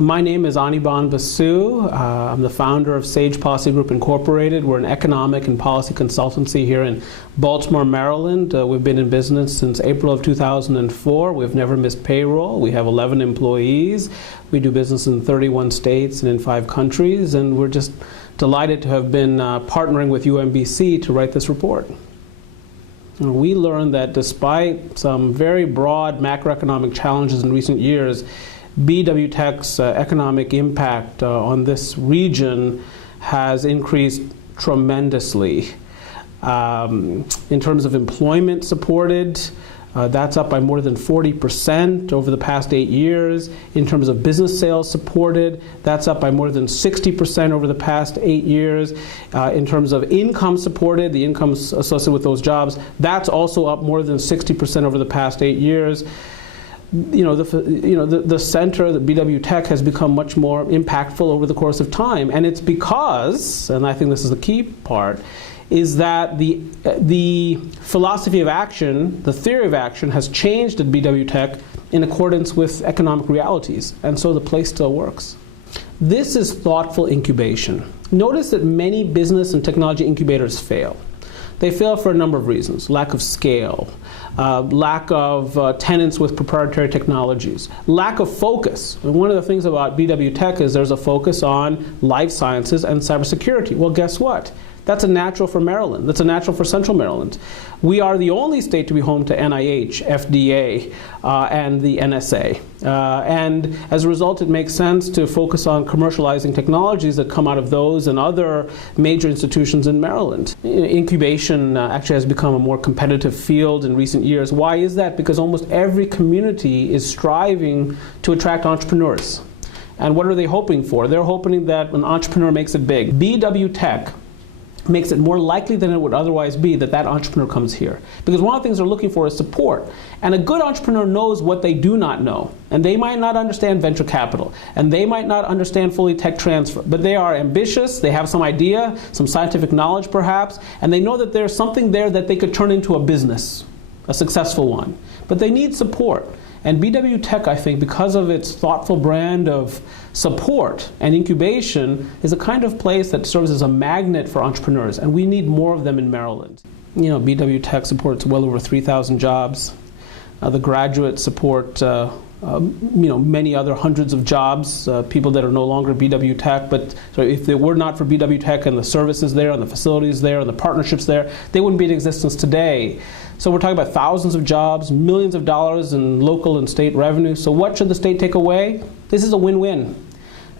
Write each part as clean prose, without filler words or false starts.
My name is Anirban Basu. I'm the founder of Sage Policy Group Incorporated. We're an economic and policy consultancy here in Baltimore, Maryland. We've been in business since April of 2004. We've never missed payroll. We have 11 employees. We do business in 31 states and in 5 countries, and we're just delighted to have been partnering with UMBC to write this report. We learned that despite some very broad macroeconomic challenges in recent years, bwtech's economic impact on this region has increased tremendously. In terms of employment supported, that's up by more than 40% over the past 8 years. In terms of business sales supported, that's up by more than 60% over the past 8 years. In terms of income supported, the incomes associated with those jobs, that's also up more than 60% over the past 8 years. The center, the bwtech, has become much more impactful over the course of time, and it's because, and I think this is the key part, is that the philosophy of action, the theory of action, has changed at bwtech in accordance with economic realities, and so the place still works. This is thoughtful incubation. Notice that many business and technology incubators fail. They fail for a number of reasons: lack of scale, lack of tenants with proprietary technologies, lack of focus. And one of the things about bwtech is there's a focus on life sciences and cybersecurity. Well, guess what? That's a natural for Maryland. That's a natural for Central Maryland. We are the only state to be home to NIH, FDA, and the NSA. And as a result, it makes sense to focus on commercializing technologies that come out of those and other major institutions in Maryland. Incubation actually has become a more competitive field in recent years. Why is that? Because almost every community is striving to attract entrepreneurs. And what are they hoping for? They're hoping that an entrepreneur makes it big. bwtech makes it more likely than it would otherwise be that that entrepreneur comes here. Because one of the things they're looking for is support. And a good entrepreneur knows what they do not know. And they might not understand venture capital. And they might not understand fully tech transfer. But they are ambitious, they have some idea, some scientific knowledge perhaps, and they know that there's something there that they could turn into a business, a successful one. But they need support. And bwtech, I think, because of its thoughtful brand of support and incubation, is a kind of place that serves as a magnet for entrepreneurs, and we need more of them in Maryland. bwtech supports well over 3,000 jobs. The graduates support many other hundreds of jobs, people that are no longer bwtech, but so if they were not for bwtech and the services there and the facilities there and the partnerships there, they wouldn't be in existence today. So we're talking about thousands of jobs, millions of dollars in local and state revenue. So what should the state take away? This is a win-win.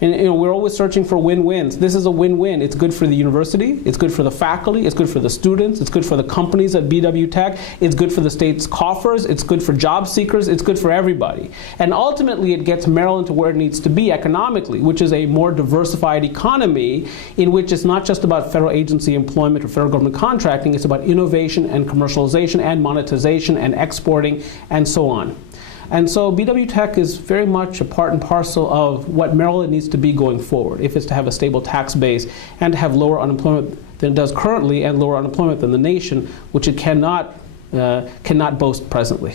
And we're always searching for win-wins. This is a win-win. It's good for the university, it's good for the faculty, it's good for the students, it's good for the companies at bwtech, it's good for the state's coffers, it's good for job seekers, it's good for everybody. And ultimately it gets Maryland to where it needs to be economically, which is a more diversified economy in which it's not just about federal agency employment or federal government contracting, it's about innovation and commercialization and monetization and exporting and so on. And so bwtech is very much a part and parcel of what Maryland needs to be going forward, if it's to have a stable tax base and to have lower unemployment than it does currently and lower unemployment than the nation, which it cannot boast presently.